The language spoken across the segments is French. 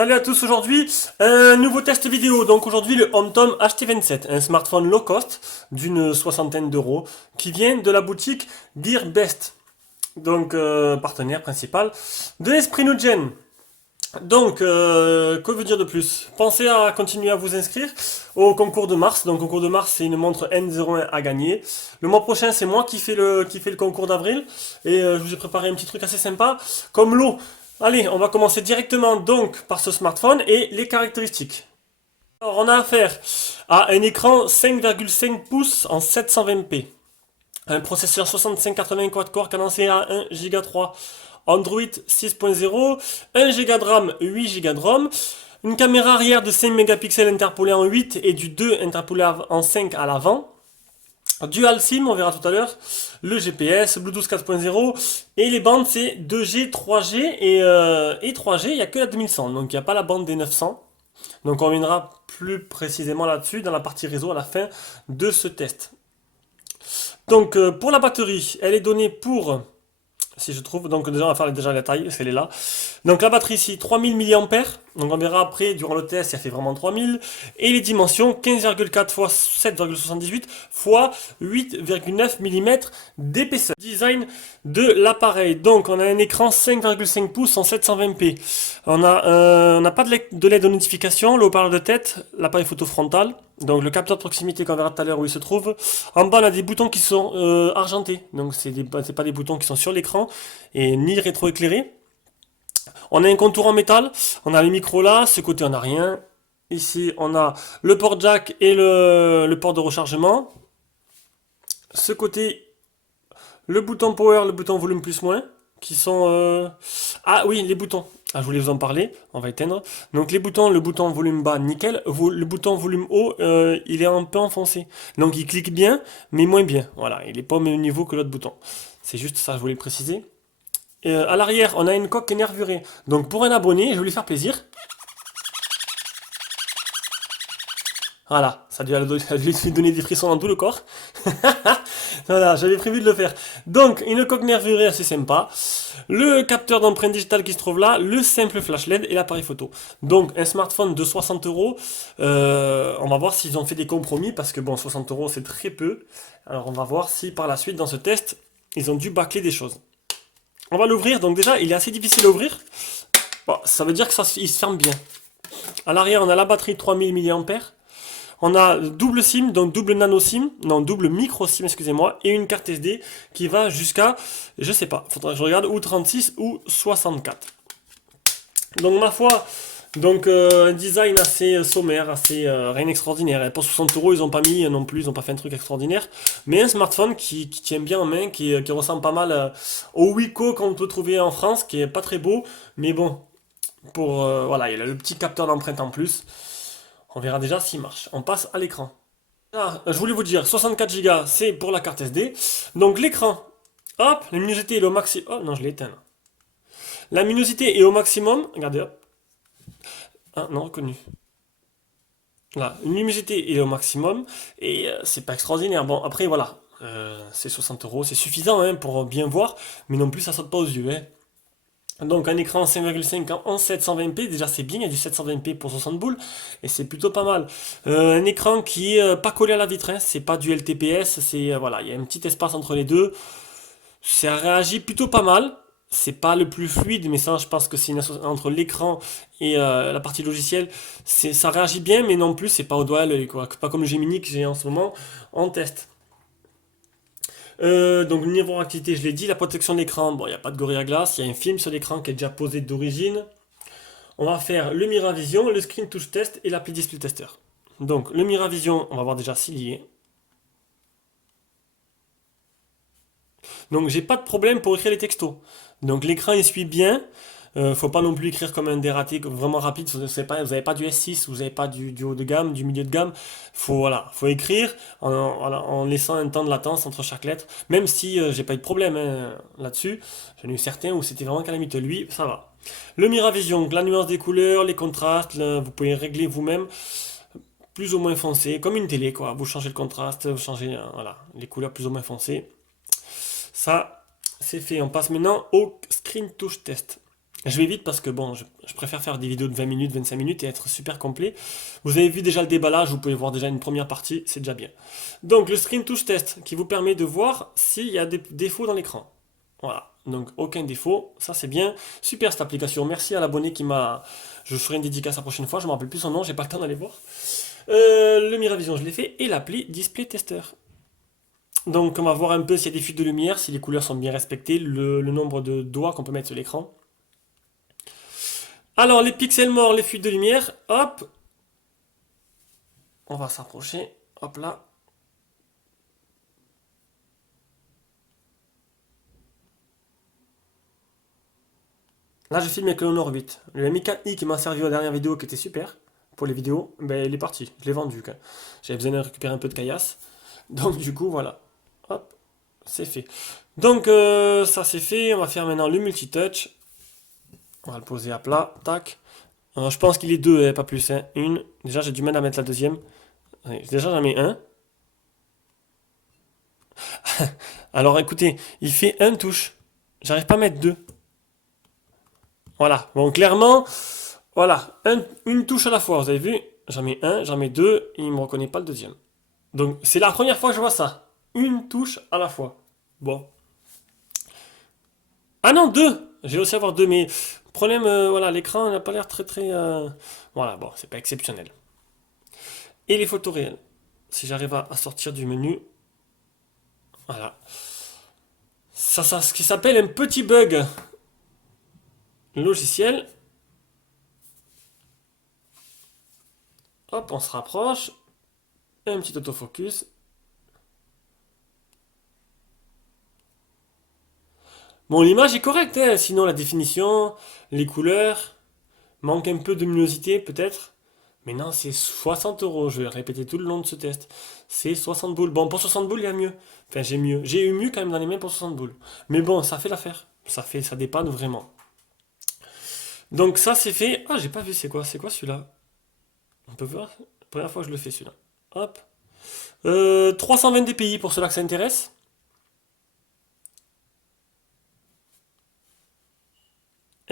Salut à tous, aujourd'hui un nouveau test vidéo. Donc aujourd'hui le HomeTom HT27, un smartphone low cost d'une soixantaine d'euros qui vient de la boutique Gearbest, donc partenaire principal de Esprit-Nugen. Donc, que veut dire de plus? Pensez à continuer à vous inscrire au concours de mars. Donc, concours de mars, c'est une montre N01 à gagner. Le mois prochain, c'est moi qui fait le concours d'avril. Et je vous ai préparé un petit truc assez sympa, comme l'eau. Allez, on va commencer directement donc par ce smartphone et les caractéristiques. Alors, on a affaire à un écran 5,5 pouces en 720p. Un processeur 6580 quad-core cadencé à 1 Go 3. Android 6.0, 1 Go de RAM, 8 Go de ROM, une caméra arrière de 5 mégapixels interpolée en 8 et du 2 interpolé en 5 à l'avant. Dual SIM, on verra tout à l'heure, le GPS, Bluetooth 4.0, et les bandes c'est 2G, 3G et 3G, il n'y a que la 2100, donc il n'y a pas la bande des 900. Donc on reviendra plus précisément là-dessus dans la partie réseau à la fin de ce test. Donc pour la batterie, elle est donnée pour, si je trouve, donc déjà on va faire déjà la taille, elle est là. Donc la batterie ici, 3000 mAh, donc on verra après, durant le test, ça fait vraiment 3000. Et les dimensions, 15,4 x 7,78 x 8,9 mm d'épaisseur. Design de l'appareil, donc on a un écran 5,5 pouces en 720p. On n'a pas de LED de notification, le haut-parleur de tête, l'appareil photo frontal, donc le capteur de proximité qu'on verra tout à l'heure où il se trouve. En bas on a des boutons qui sont argentés, donc c'est pas des boutons qui sont sur l'écran et ni rétroéclairés. On a un contour en métal, on a les micros là, ce côté on n'a rien. Ici on a le port jack et le port de rechargement. Ce côté, le bouton power, le bouton volume plus moins, qui sont... Ah oui, les boutons. Ah, je voulais vous en parler, on va éteindre. Donc les boutons, le bouton volume bas, nickel. Le bouton volume haut, il est un peu enfoncé. Donc il clique bien, mais moins bien. Voilà, il n'est pas au même niveau que l'autre bouton. C'est juste ça, je voulais le préciser. À l'arrière, on a une coque nervurée. Donc pour un abonné, je vais lui faire plaisir. Voilà, ça lui donner des frissons dans tout le corps. Voilà, j'avais prévu de le faire. Donc, une coque nervurée assez sympa. Le capteur d'empreinte digitale qui se trouve là, le simple flash LED et l'appareil photo. Donc, un smartphone de 60 euros. On va voir s'ils ont fait des compromis parce que bon, 60 euros c'est très peu. Alors, on va voir si par la suite, dans ce test, ils ont dû bâcler des choses. On va l'ouvrir, donc déjà il est assez difficile à ouvrir. Bon, ça veut dire que il se ferme bien. À l'arrière on a la batterie 3000 mAh. On a double SIM, donc double nano SIM, non double micro SIM excusez-moi, et une carte SD qui va jusqu'à, je sais pas, faudra que je regarde, ou 36 ou 64. Donc ma foi, donc un design assez sommaire, assez rien d'extraordinaire. Et pour 60 euros, ils ont pas mis non plus, ils ont pas fait un truc extraordinaire. Mais un smartphone qui tient bien en main, qui ressemble pas mal au Wiko qu'on peut trouver en France, qui est pas très beau, mais bon, pour voilà, il a le petit capteur d'empreinte en plus. On verra déjà s'il marche. On passe à l'écran. Ah, je voulais vous dire, 64 Go, c'est pour la carte SD. Donc l'écran, hop, la luminosité est au maximum. Oh non, je l'ai éteint. La luminosité est au maximum. Regardez, hop. Ah non, reconnu. Là, une luminosité est au maximum et c'est pas extraordinaire. Bon, après voilà, c'est 60 euros, c'est suffisant hein, pour bien voir, mais non plus ça saute pas aux yeux. Hein. Donc un écran 5,5 en 720p, déjà c'est bien, il y a du 720p pour 60 boules, et c'est plutôt pas mal. Un écran qui est pas collé à la vitre, hein, c'est pas du LTPS, c'est voilà, il y a un petit espace entre les deux. Ça réagit plutôt pas mal. C'est pas le plus fluide, mais ça, je pense que c'est entre l'écran et la partie logicielle. Ça réagit bien, mais non plus, c'est pas au doigt à l'œil, quoi. Pas comme le Gemini que j'ai en ce moment en test. Donc, le niveau d'activité, je l'ai dit. La protection de l'écran, bon, il n'y a pas de Gorilla Glass. Il y a un film sur l'écran qui est déjà posé d'origine. On va faire le Miravision, le Screen Touch Test et l'appli Display Tester. Donc, le Miravision, on va voir déjà s'il y est. Donc j'ai pas de problème pour écrire les textos. Donc l'écran il suit bien. Faut pas non plus écrire comme un dératé vraiment rapide. Vous n'avez pas du S6, vous n'avez pas du haut de gamme, du milieu de gamme. Faut écrire en laissant un temps de latence entre chaque lettre. Même si j'ai pas eu de problème hein, là-dessus. J'en ai eu certains où c'était vraiment calamiteux. Lui, ça va. Le Miravision, la nuance des couleurs, les contrastes, vous pouvez régler vous-même plus ou moins foncé, comme une télé quoi. Vous changez le contraste, vous changez voilà, les couleurs plus ou moins foncées. Ça, c'est fait. On passe maintenant au Screen Touch Test. Je vais vite parce que bon, je préfère faire des vidéos de 20 minutes, 25 minutes et être super complet. Vous avez vu déjà le déballage, vous pouvez voir déjà une première partie, c'est déjà bien. Donc le Screen Touch Test qui vous permet de voir s'il y a des défauts dans l'écran. Voilà, donc aucun défaut, ça c'est bien. Super cette application, merci à l'abonné qui m'a... Je ferai une dédicace la prochaine fois, je ne me rappelle plus son nom, j'ai pas le temps d'aller voir. Le Miravision je l'ai fait et l'appli Display Tester. Donc on va voir un peu s'il y a des fuites de lumière, si les couleurs sont bien respectées, le nombre de doigts qu'on peut mettre sur l'écran. Alors, les pixels morts, les fuites de lumière, hop, on va s'approcher, hop là. Là, je filme avec le Honor 8. Le MK-i qui m'a servi aux dernières vidéos, qui était super, pour les vidéos, ben il est parti, je l'ai vendu. Quoi. J'avais besoin de récupérer un peu de caillasse. Donc, du coup, voilà. Hop, c'est fait. Donc, ça c'est fait, on va faire maintenant le multitouch. On va le poser à plat, tac. Je pense qu'il est deux, pas plus. Hein. Une, déjà j'ai du mal à mettre la deuxième. Déjà j'en mets un. Alors écoutez, il fait un touche. J'arrive pas à mettre deux. Voilà. Bon, clairement, voilà. Une touche à la fois. Vous avez vu? J'en mets un, j'en mets deux. Et il me reconnaît pas le deuxième. Donc c'est la première fois que je vois ça. Une touche à la fois. Bon. Ah non, deux. J'ai aussi avoir deux, mais problème, voilà, l'écran n'a pas l'air très très. Voilà, bon, c'est pas exceptionnel. Et les photos réelles. Si j'arrive à sortir du menu, voilà. Ça, ce qui s'appelle un petit bug logiciel. Hop, on se rapproche. Un petit autofocus. Bon, l'image est correcte, hein, sinon la définition, les couleurs, manque un peu de luminosité peut-être. Mais non, c'est 60 euros. Je vais répéter tout le long de ce test. C'est 60 boules. Bon, pour 60 boules, il y a mieux. Enfin, j'ai mieux. J'ai eu mieux quand même dans les mains pour 60 boules. Mais bon, ça fait l'affaire. Ça dépanne vraiment. Donc ça, c'est fait. Ah, j'ai pas vu, c'est quoi? C'est quoi celui-là? On peut voir? Première fois que je le fais celui-là. Hop. 320 dpi pour ceux-là que ça intéresse.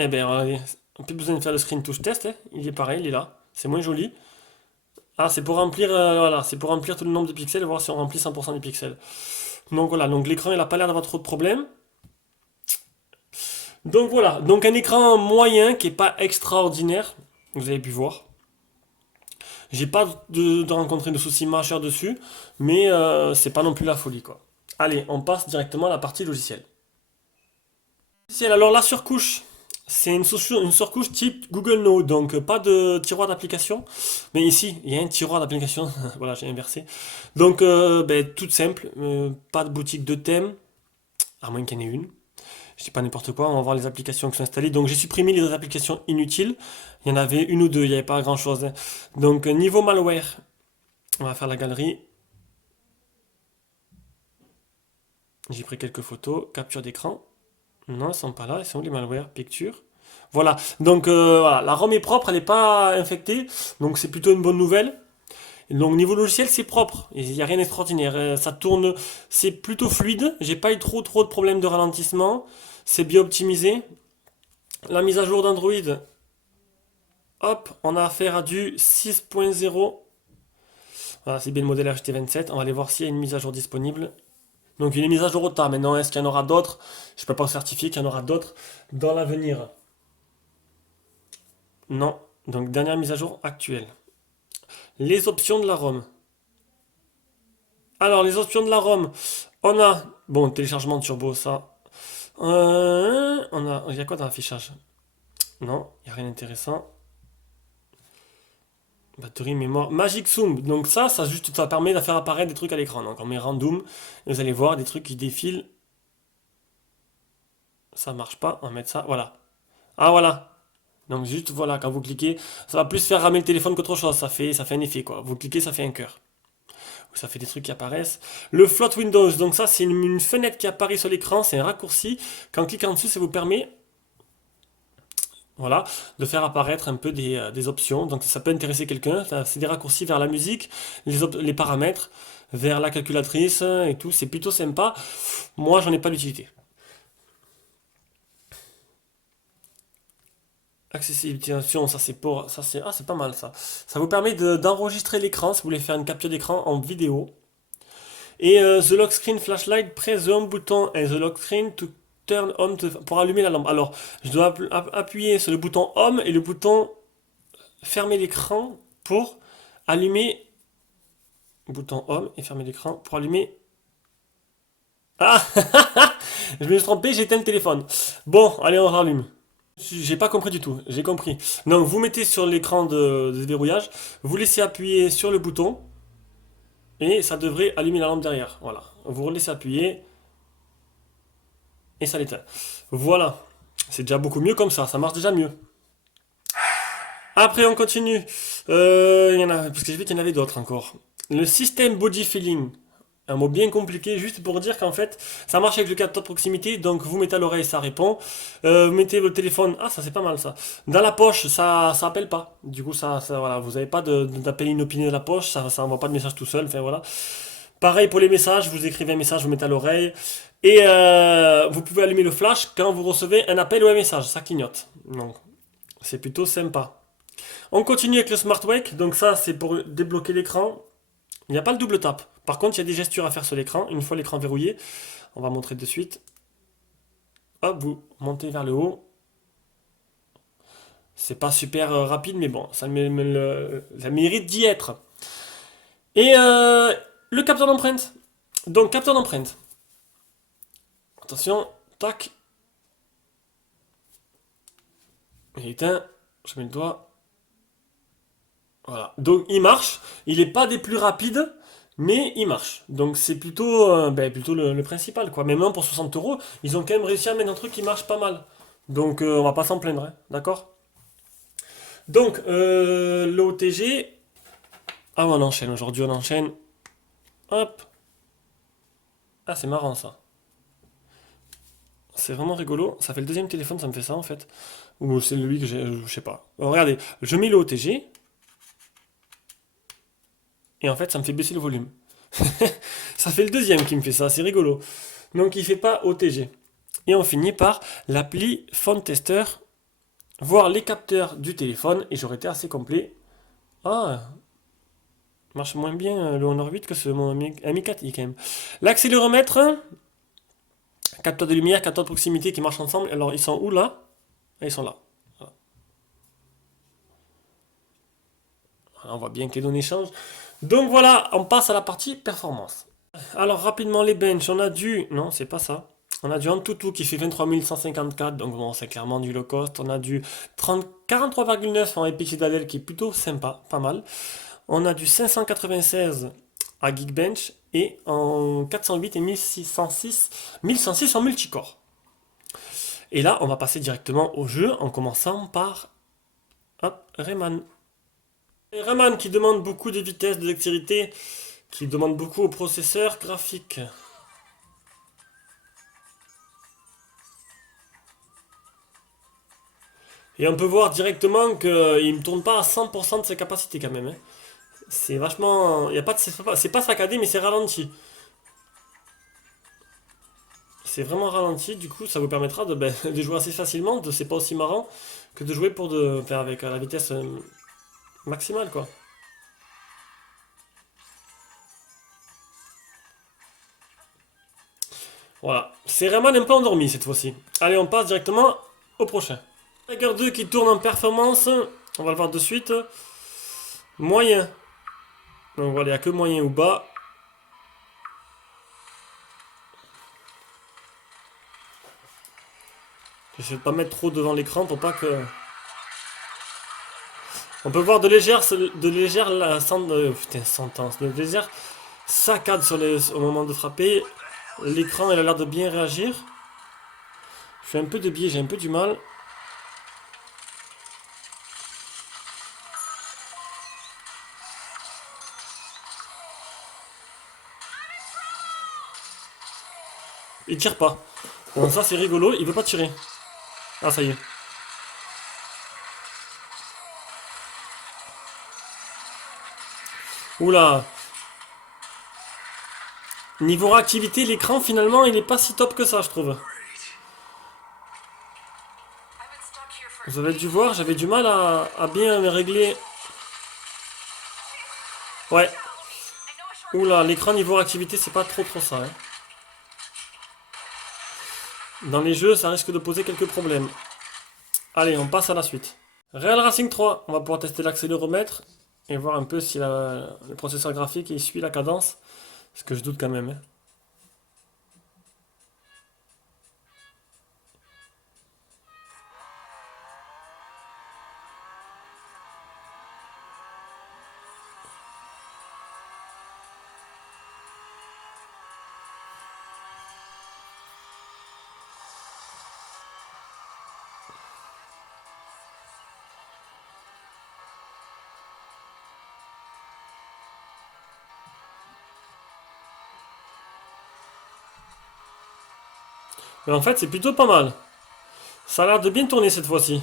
Eh ben, regardez, on n'a plus besoin de faire le screen touch test, hein. Il est pareil, il est là. C'est moins joli. Ah, c'est pour remplir, voilà, c'est pour remplir tout le nombre de pixels, voir si on remplit 100% des pixels. Donc voilà, donc l'écran il n'a pas l'air d'avoir trop de problèmes. Donc voilà, donc un écran moyen qui est pas extraordinaire, vous avez pu voir. J'ai pas de rencontrer de soucis majeurs dessus, mais c'est pas non plus la folie quoi. Allez, on passe directement à la partie logicielle. Alors la surcouche, c'est une surcouche type Google Now, donc pas de tiroir d'application. Mais ici, il y a un tiroir d'application, voilà, j'ai inversé. Donc, ben, toute simple, pas de boutique de thème, à moins qu'il y en ait une. Je dis pas n'importe quoi, on va voir les applications qui sont installées. Donc j'ai supprimé les applications inutiles. Il y en avait une ou deux, il n'y avait pas grand chose. Hein. Donc niveau malware, on va faire la galerie. J'ai pris quelques photos, capture d'écran. Non, elles sont pas là, elles sont où les malwares, picture. Voilà, donc voilà, la ROM est propre, elle n'est pas infectée, donc c'est plutôt une bonne nouvelle. Et donc niveau logiciel, c'est propre, il n'y a rien d'extraordinaire. Ça tourne, c'est plutôt fluide, j'ai pas eu trop de problèmes de ralentissement, c'est bien optimisé. La mise à jour d'Android, hop, on a affaire à du 6.0. Voilà, c'est bien le modèle HT27, on va aller voir s'il y a une mise à jour disponible. Donc une mise à jour au tas, maintenant est-ce qu'il y en aura d'autres? Je ne peux pas certifier qu'il y en aura d'autres dans l'avenir. Non. Donc dernière mise à jour actuelle. Les options de la ROM. Alors les options de la ROM, on a, bon, téléchargement de turbo, ça. Il y a quoi dans l'affichage? Non, il n'y a rien d'intéressant. Batterie, mémoire, Magic Zoom. Donc ça permet de faire apparaître des trucs à l'écran. Donc on met random, et vous allez voir des trucs qui défilent. Ça marche pas, on va mettre ça, voilà. Ah voilà. Donc juste voilà, quand vous cliquez, ça va plus faire ramer le téléphone qu'autre chose. Ça fait un effet quoi. Vous cliquez, ça fait un cœur. Ça fait des trucs qui apparaissent. Le float Windows, donc ça c'est une fenêtre qui apparaît sur l'écran, c'est un raccourci. Quand on clique en dessus, ça vous permet voilà, de faire apparaître un peu des options. Donc ça peut intéresser quelqu'un. C'est des raccourcis vers la musique, les paramètres, vers la calculatrice et tout. C'est plutôt sympa. Moi, j'en ai pas l'utilité. Accessibilité, ça c'est pour, ça c'est, ah c'est pas mal ça. Ça vous permet d'enregistrer l'écran si vous voulez faire une capture d'écran en vidéo. Et the lock screen flashlight, press the home button and the lock screen to turn on pour allumer la lampe. Alors, je dois appuyer sur le bouton home et le bouton fermer l'écran pour allumer. Bouton home et fermer l'écran pour allumer. Ah je me suis trompé, j'ai éteint le téléphone. Bon, allez, on rallume. J'ai pas compris du tout, j'ai compris. Donc, vous mettez sur l'écran de déverrouillage, vous laissez appuyer sur le bouton et ça devrait allumer la lampe derrière. Voilà. Vous laissez appuyer et ça l'éteint. Voilà. C'est déjà beaucoup mieux comme ça marche déjà mieux. Après, on continue. Il y en a, parce que j'ai vu qu'il y en avait d'autres encore. Le système body feeling. Un mot bien compliqué, juste pour dire qu'en fait, ça marche avec le capteur de proximité, donc vous mettez à l'oreille, ça répond. Vous mettez votre téléphone, ah ça c'est pas mal ça. Dans la poche, ça appelle pas. Du coup, voilà, vous n'avez pas d'appel inopiné de la poche, ça envoie pas de message tout seul, enfin voilà. Pareil pour les messages, vous écrivez un message, vous mettez à l'oreille. Et vous pouvez allumer le flash quand vous recevez un appel ou un message, ça clignote. Donc, c'est plutôt sympa. On continue avec le Smart Wake, donc ça c'est pour débloquer l'écran. Il n'y a pas le double tap. Par contre, il y a des gestures à faire sur l'écran. Une fois l'écran verrouillé, on va montrer de suite. Hop, vous montez vers le haut. C'est pas super rapide, mais bon, ça mérite d'y être. Et le capteur d'empreinte. Donc, capteur d'empreinte. Attention, tac. Il est éteint. Je mets le doigt. Voilà. Donc, il marche. Il n'est pas des plus rapides. Mais il marche. Donc c'est plutôt le principal, quoi. Mais même pour 60 euros, ils ont quand même réussi à mettre un truc qui marche pas mal. Donc on va pas s'en plaindre, hein, d'accord? Donc l'OTG. Ah on enchaîne, aujourd'hui on enchaîne. Hop. Ah c'est marrant ça. C'est vraiment rigolo. Ça fait le deuxième téléphone, ça me fait ça en fait. Ou c'est lui que j'ai, je sais pas. Alors, regardez, je mets le OTG. Et en fait ça me fait baisser le volume. Ça fait le deuxième qui me fait ça, c'est rigolo. Donc il fait pas OTG. Et on finit par l'appli Phone Tester, voir les capteurs du téléphone, et j'aurais été assez complet. Ah, marche moins bien le Honor 8 que mon ami 4i quand même. L'accéléromètre, capteur de lumière, capteur de proximité qui marchent ensemble. Alors ils sont où là? Ah, ils sont là. Voilà. On voit bien que les données changent. Donc voilà, on passe à la partie performance. Alors rapidement les benches, on a du... Non, c'est pas ça. On a du Antutu qui fait 23 154, donc bon, c'est clairement du low cost. On a du 43,9 en Epic Citadel qui est plutôt sympa, pas mal. On a du 596 à Geekbench et en 408 et 1106 en multicore. Et là, on va passer directement au jeu en commençant par hop, Rayman. Et Rayman qui demande beaucoup de vitesse, de dextérité, qui demande beaucoup au processeur graphique. Et on peut voir directement qu'il ne tourne pas à 100% de ses capacités quand même, hein. C'est vachement. Y a pas de... C'est pas saccadé, mais c'est ralenti. C'est vraiment ralenti, du coup ça vous permettra de jouer assez facilement. C'est pas aussi marrant que de jouer faire avec la vitesse maximale quoi. Voilà. C'est vraiment un peu endormi cette fois-ci. Allez, on passe directement au prochain. Tiger 2 qui tourne en performance. On va le voir de suite. Moyen. Donc voilà, il n'y a que moyen ou bas. J'essaie de pas mettre trop devant l'écran pour pas que... On peut voir de légères saccades au moment de frapper. L'écran il a l'air de bien réagir. Je fais un peu de biais, j'ai un peu du mal. Il tire pas. Bon, ça c'est rigolo, il veut pas tirer. Ah, ça y est. Oula. Niveau réactivité, l'écran finalement il est pas si top que ça, je trouve. Vous avez dû voir, j'avais du mal à bien régler. Ouais. Oula, l'écran niveau réactivité, c'est pas trop ça, hein. Dans les jeux, ça risque de poser quelques problèmes. Allez, on passe à la suite. Real Racing 3, on va pouvoir tester l'accéléromètre et voir un peu si le processeur graphique il suit la cadence. Ce que je doute quand même, hein. Mais en fait, c'est plutôt pas mal. Ça a l'air de bien tourner cette fois-ci.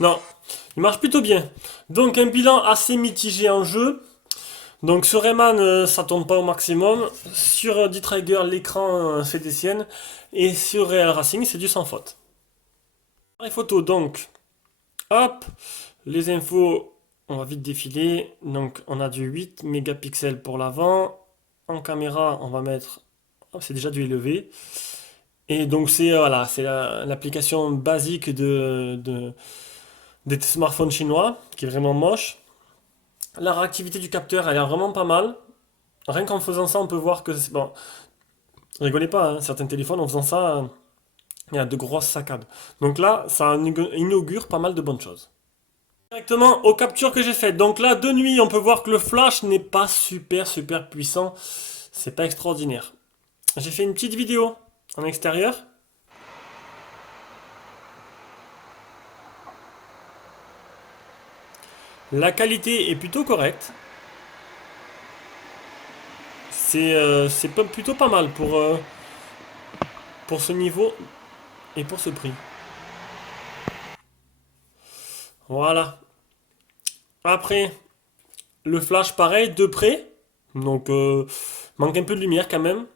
Non, il marche plutôt bien. Donc un bilan assez mitigé en jeu. Donc sur Rayman, ça tourne pas au maximum. Sur D-Trigger, l'écran fait des siennes. Et sur Real Racing, c'est du sans faute. Les photos, donc, hop, les infos, on va vite défiler. Donc on a du 8 mégapixels pour l'avant. En caméra, on va mettre, oh, c'est déjà du élevé. Et donc c'est voilà, c'est l'application basique des smartphones chinois, qui est vraiment moche. La réactivité du capteur, elle est vraiment pas mal. Rien qu'en faisant ça, on peut voir que c'est bon. Rigolez pas, hein, certains téléphones en faisant ça, il y a de grosses saccades. Donc là, ça inaugure pas mal de bonnes choses. Directement aux captures que j'ai faites. Donc là, de nuit, on peut voir que le flash n'est pas super puissant. C'est pas extraordinaire. J'ai fait une petite vidéo en extérieur. La qualité est plutôt correcte. C'est plutôt pas mal pour ce niveau et pour ce prix. Voilà. Après, le flash pareil, de près. Donc, manque un peu de lumière quand même.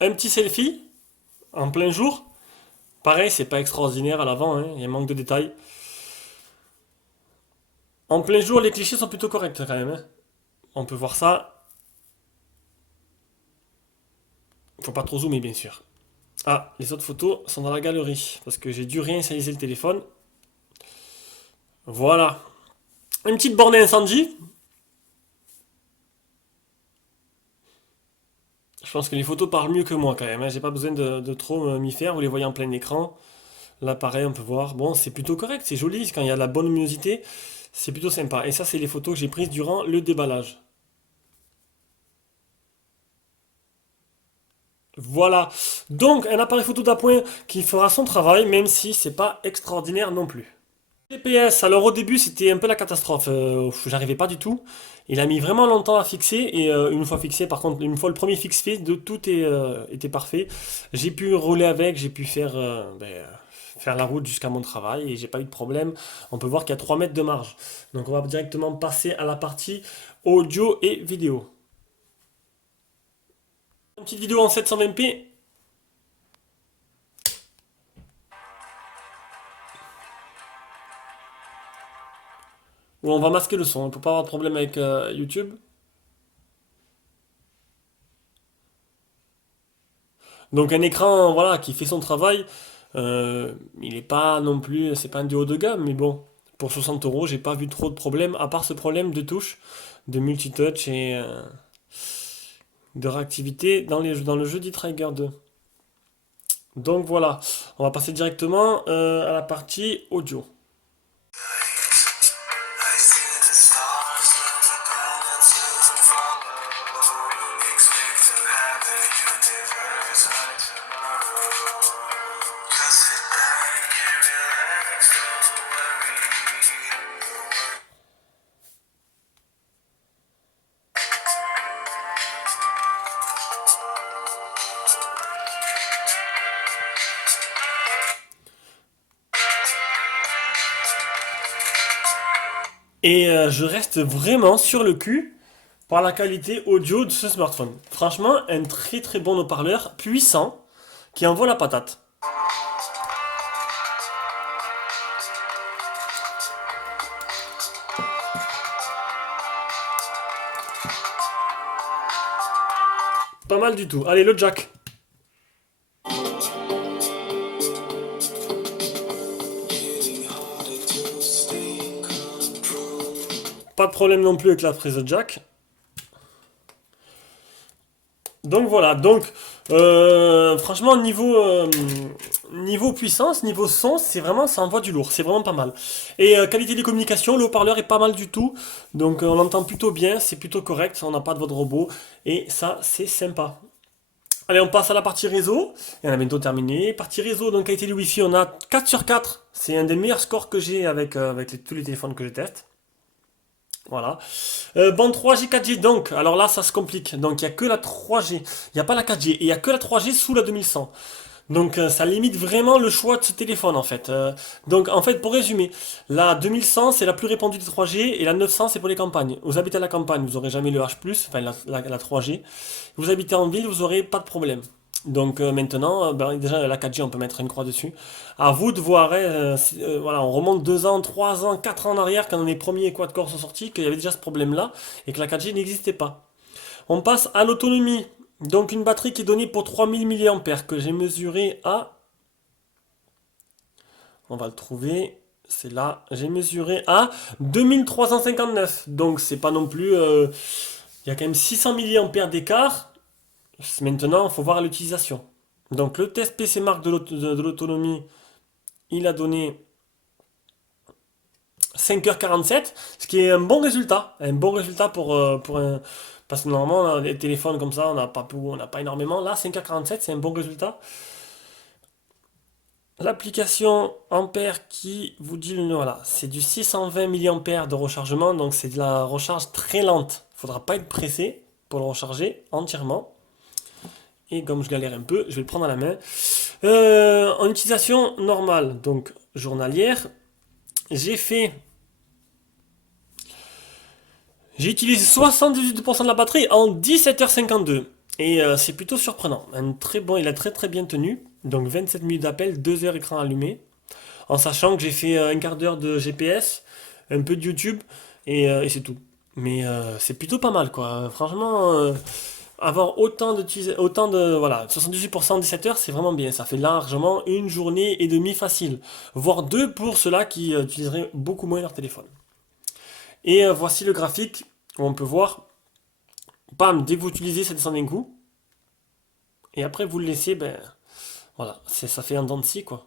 Un petit selfie en plein jour. Pareil, c'est pas extraordinaire à l'avant, hein, il y a un manque de détails. En plein jour, les clichés sont plutôt corrects quand même, hein. On peut voir ça. Faut pas trop zoomer, bien sûr. Ah, les autres photos sont dans la galerie parce que j'ai dû réinitialiser le téléphone. Voilà. Une petite borne incendie. Je pense que les photos parlent mieux que moi quand même, hein. J'ai pas besoin de trop m'y faire. Vous les voyez en plein écran. Là, pareil, on peut voir. Bon, c'est plutôt correct, c'est joli. Quand il y a de la bonne luminosité, c'est plutôt sympa. Et ça, c'est les photos que j'ai prises durant le déballage. Voilà. Donc, un appareil photo d'appoint qui fera son travail, même si c'est pas extraordinaire non plus. GPS, alors au début c'était un peu la catastrophe, j'arrivais pas du tout. Il a mis vraiment longtemps à fixer et une fois fixé, par contre, une fois le premier fixe fait, était parfait. J'ai pu rouler avec, j'ai pu faire la route jusqu'à mon travail et j'ai pas eu de problème. On peut voir qu'il y a 3 mètres de marge. Donc on va directement passer à la partie audio et vidéo. Une petite vidéo en 720p. Où on va masquer le son, pour pas avoir de problème avec YouTube. Donc un écran voilà qui fait son travail, il est pas non plus, c'est pas un du haut de gamme, mais bon, pour 60 euros, j'ai pas vu trop de problèmes, à part ce problème de touche, de multitouch et de réactivité dans le jeu d'e-Trigger 2. Donc voilà, on va passer directement à la partie audio. I see the stars and the planets soon follow. Expect to have a universe by tomorrow. Just sit back and relax, don't worry. Et je reste vraiment sur le cul par la qualité audio de ce smartphone. Franchement, un très très bon haut-parleur puissant qui envoie la patate. Pas mal du tout. Allez, le jack. Pas de problème non plus avec la prise jack. Donc voilà, donc franchement niveau puissance, niveau son, c'est vraiment ça envoie du lourd, c'est vraiment pas mal. Et qualité des communications, le haut-parleur est pas mal du tout, donc on l'entend plutôt bien, c'est plutôt correct, on n'a pas de voix de robot et ça c'est sympa. Allez, on passe à la partie réseau, et on a bientôt terminé. Partie réseau, donc qualité du Wi-Fi, on a 4 sur 4, c'est un des meilleurs scores que j'ai avec tous les téléphones que je teste. Voilà. Bande 3G, 4G, donc, alors là, ça se complique. Donc, il n'y a que la 3G. Il n'y a pas la 4G. Et il n'y a que la 3G sous la 2100. Donc, ça limite vraiment le choix de ce téléphone, en fait. Donc, en fait, pour résumer, la 2100, c'est la plus répandue des 3G. Et la 900, c'est pour les campagnes. Vous habitez à la campagne, vous n'aurez jamais le H+, enfin, la 3G. Vous habitez en ville, vous n'aurez pas de problème. Donc maintenant, ben, déjà la 4G, on peut mettre une croix dessus. À vous de voir, hein, voilà, on remonte 2 ans, 3 ans, 4 ans en arrière quand les premiers quad-core sont sortis, qu'il y avait déjà ce problème-là et que la 4G n'existait pas. On passe à l'autonomie. Donc une batterie qui est donnée pour 3000 mAh que j'ai mesuré à... On va le trouver, c'est là. J'ai mesuré à 2359. Donc c'est pas non plus... il y a quand même 600 mAh d'écart. Maintenant, il faut voir l'utilisation. Donc le test PC Mark de l'autonomie, il a donné 5h47, ce qui est un bon résultat. Un bon résultat pour un... Parce que normalement, les téléphones comme ça, on n'a pas énormément. Là, 5h47, c'est un bon résultat. L'application Ampère qui vous dit, voilà, c'est du 620 mAh de rechargement, donc c'est de la recharge très lente. Il ne faudra pas être pressé pour le recharger entièrement. Et comme je galère un peu, je vais le prendre à la main. En utilisation normale, donc journalière, j'ai utilisé 78% de la batterie en 17h52. Et c'est plutôt surprenant. Il a très très bien tenu. Donc 27 minutes d'appel, 2 heures écran allumé. En sachant que j'ai fait un quart d'heure de GPS, un peu de YouTube, et c'est tout. Mais c'est plutôt pas mal quoi. Franchement, avoir voilà, 78% en 17 heures, c'est vraiment bien. Ça fait largement une journée et demie facile. Voire deux pour ceux-là qui utiliseraient beaucoup moins leur téléphone. Et voici le graphique où on peut voir, bam, dès que vous utilisez, ça descend d'un coup. Et après, vous le laissez, ben, voilà, ça fait un dent de scie, quoi.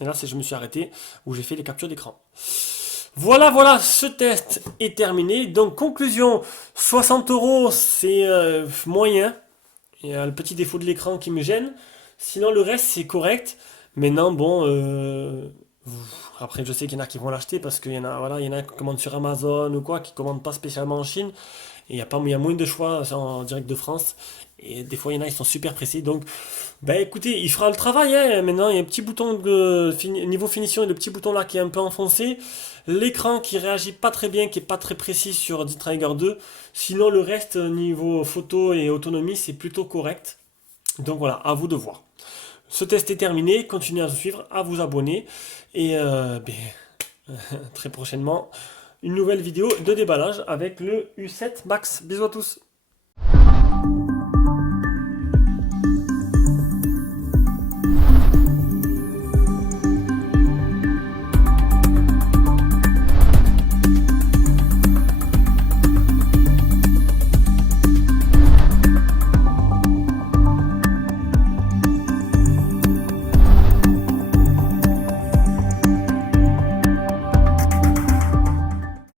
Et là, je me suis arrêté où j'ai fait les captures d'écran. Voilà, voilà, ce test est terminé. Donc, conclusion, 60 euros, c'est moyen. Il y a le petit défaut de l'écran qui me gêne. Sinon, le reste, c'est correct. Maintenant, bon, après, je sais qu'il y en a qui vont l'acheter parce qu'il y en a, voilà, il y en a qui commandent sur Amazon ou quoi, qui commandent pas spécialement en Chine. Et il y a moins de choix en direct de France. Et des fois, il y en a, ils sont super précis. Donc, bah écoutez, il fera le travail, hein. Maintenant, il y a un petit bouton de niveau finition et le petit bouton là qui est un peu enfoncé. L'écran qui réagit pas très bien, qui est pas très précis sur D-Trigger 2. Sinon, le reste, niveau photo et autonomie, c'est plutôt correct. Donc voilà, à vous de voir. Ce test est terminé. Continuez à vous suivre, à vous abonner. Et très prochainement, une nouvelle vidéo de déballage avec le U7 Max. Bisous à tous.